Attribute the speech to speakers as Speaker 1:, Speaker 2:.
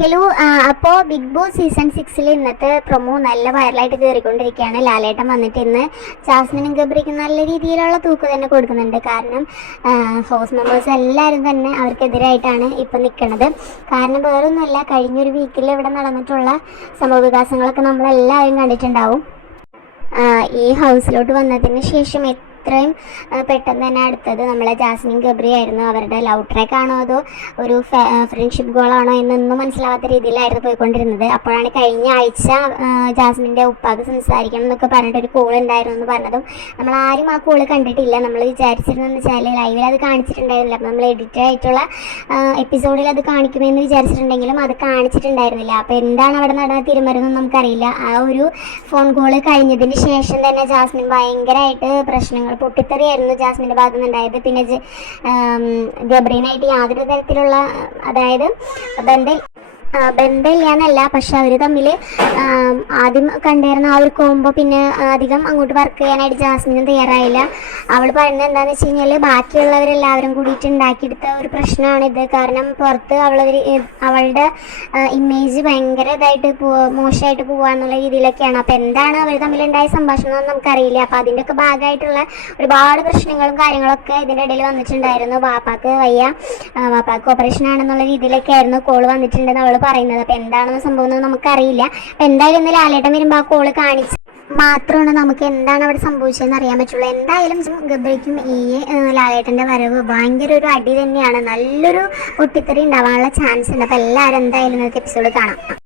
Speaker 1: Hello അപ്പോൾ big boss season സിക്സിൽ ഇന്നത്തെ പ്രൊമോ നല്ല വൈറലായിട്ട് കയറിക്കൊണ്ടിരിക്കുകയാണ് ലാലേട്ടൻ വന്നിട്ട് ഇന്ന് ജാസ്മിനും ഗബ്രിക്ക് നല്ല രീതിയിലുള്ള തൂക്ക് തന്നെ കൊടുക്കുന്നുണ്ട്. കാരണം ഹൗസ് മെമ്പേഴ്സ് എല്ലാവരും തന്നെ അവർക്കെതിരായിട്ടാണ് ഇപ്പം നിൽക്കുന്നത് കാരണം വേറൊന്നുമല്ല കഴിഞ്ഞൊരു വീക്കിൽ ഇവിടെ നടന്നിട്ടുള്ള സംഭവ വികാസങ്ങളൊക്കെ നമ്മളെല്ലാവരും കണ്ടിട്ടുണ്ടാവും. ഈ ഹൗസിലോട്ട് വന്നതിന് ശേഷം എത്രയും ആ, പെട്ടെന്ന് തന്നെ അടുത്തത് നമ്മളെ ജാസ്മിൻ ഗബ്രി ആയിരുന്നു. അവരുടെ ലവ് ട്രാക്ക് ആണോ അതോ ഒരു ഫ്രണ്ട്ഷിപ്പ് ഗോളാണോ എന്നൊന്നും മനസ്സിലാവാത്ത രീതിയിലായിരുന്നു പോയിക്കൊണ്ടിരുന്നത്. അപ്പോഴാണ് കഴിഞ്ഞ ആഴ്ച ജാസ്മിന്റെ ഉപ്പാക്ക് സംസാരിക്കണം എന്നൊക്കെ പറഞ്ഞിട്ട് ഒരു കോൾ ഉണ്ടായിരുന്നു എന്ന് പറഞ്ഞതും നമ്മൾ ആരും ആ കോൾ കണ്ടിട്ടില്ല. നമ്മൾ വിചാരിച്ചിരുന്നെന്ന് വെച്ചാൽ ലൈവിൽ അത് കാണിച്ചിട്ടുണ്ടായിരുന്നില്ല. അപ്പോൾ നമ്മൾ എഡിറ്റ് ആയിട്ടുള്ള എപ്പിസോഡിൽ അത് കാണിക്കുമെന്ന് വിചാരിച്ചിട്ടുണ്ടെങ്കിലും അത് കാണിച്ചിട്ടുണ്ടായിരുന്നില്ല. അപ്പോൾ എന്താണ് അവിടെ നടന്ന തിരുമരുന്നും നമുക്കറിയില്ല. ആ ഒരു ഫോൺ കോൾ കഴിഞ്ഞതിന് ശേഷം തന്നെ ജാസ്മിൻ ഭയങ്കരമായിട്ട് പ്രശ്നങ്ങൾ പൊട്ടിത്തെറിയായിരുന്നു ജാസ്മിന്റെ ഭാഗത്തു നിന്നുണ്ടായത് പിന്നെ ഗബ്രീനായിട്ട് യാതൊരു തരത്തിലുള്ള അതായത് ബന്ധം ആ, ബന്ധമില്ല പക്ഷെ അവർ തമ്മിൽ ആദ്യം കണ്ടിരുന്ന ആ ഒരു കോമ്പോ പിന്നെ അധികം അങ്ങോട്ട് വർക്ക് ചെയ്യാനായിട്ട് ജാസ്മിനും തയ്യാറായില്ല. അവൾ പറയുന്നത് എന്താണെന്ന് വെച്ച് കഴിഞ്ഞാൽ ബാക്കിയുള്ളവരെല്ലാവരും കൂടിയിട്ട് ഉണ്ടാക്കിയെടുത്ത ഒരു പ്രശ്നമാണ് ഇത്. കാരണം പുറത്ത് അവളവര് അവളുടെ ഇമേജ് ഭയങ്കര ഇതായിട്ട് മോശമായിട്ട് പോവാന്നുള്ള രീതിയിലൊക്കെയാണ്. അപ്പോൾ എന്താണ് അവർ തമ്മിലുണ്ടായ സംഭാഷണം എന്ന് നമുക്കറിയില്ല. അപ്പോൾ അതിന്റെയൊക്കെ ഭാഗമായിട്ടുള്ള ഒരുപാട് പ്രശ്നങ്ങളും കാര്യങ്ങളൊക്കെ ഇതിന്റെ ഇടയിൽ വന്നിട്ടുണ്ടായിരുന്നു. വാപ്പാക്ക് വയ്യ വാപ്പാക്ക് ഓപ്പറേഷൻ ആണെന്നുള്ള രീതിയിലൊക്കെ ആയിരുന്നു കോൾ വന്നിട്ടുണ്ടെന്ന് അവൾ പറയുന്നത്. അപ്പോൾ എന്താണെന്ന് സംഭവം നമുക്കറിയില്ല. അപ്പോൾ എന്തായാലും ഇന്ന് ലാലേട്ടൻ വരുമ്പോൾ ആ കോൾ കാണിച്ച് മാത്രമാണ് നമുക്ക് എന്താണ് അവിടെ സംഭവിച്ചതെന്ന് അറിയാൻ പറ്റുള്ളൂ. എന്തായാലും ഗബ്രിക്കും ഈ ലാലേട്ടന്റെ വരവ് ഭയങ്കര ഒരു അടി തന്നെയാണ്. നല്ലൊരു പൊട്ടിത്തെറി ഉണ്ടാവാനുള്ള ചാൻസ് ഉണ്ട്. അപ്പോൾ എല്ലാവരും എന്തായാലും ഇന്നത്തെ എപ്പിസോഡ് കാണാം.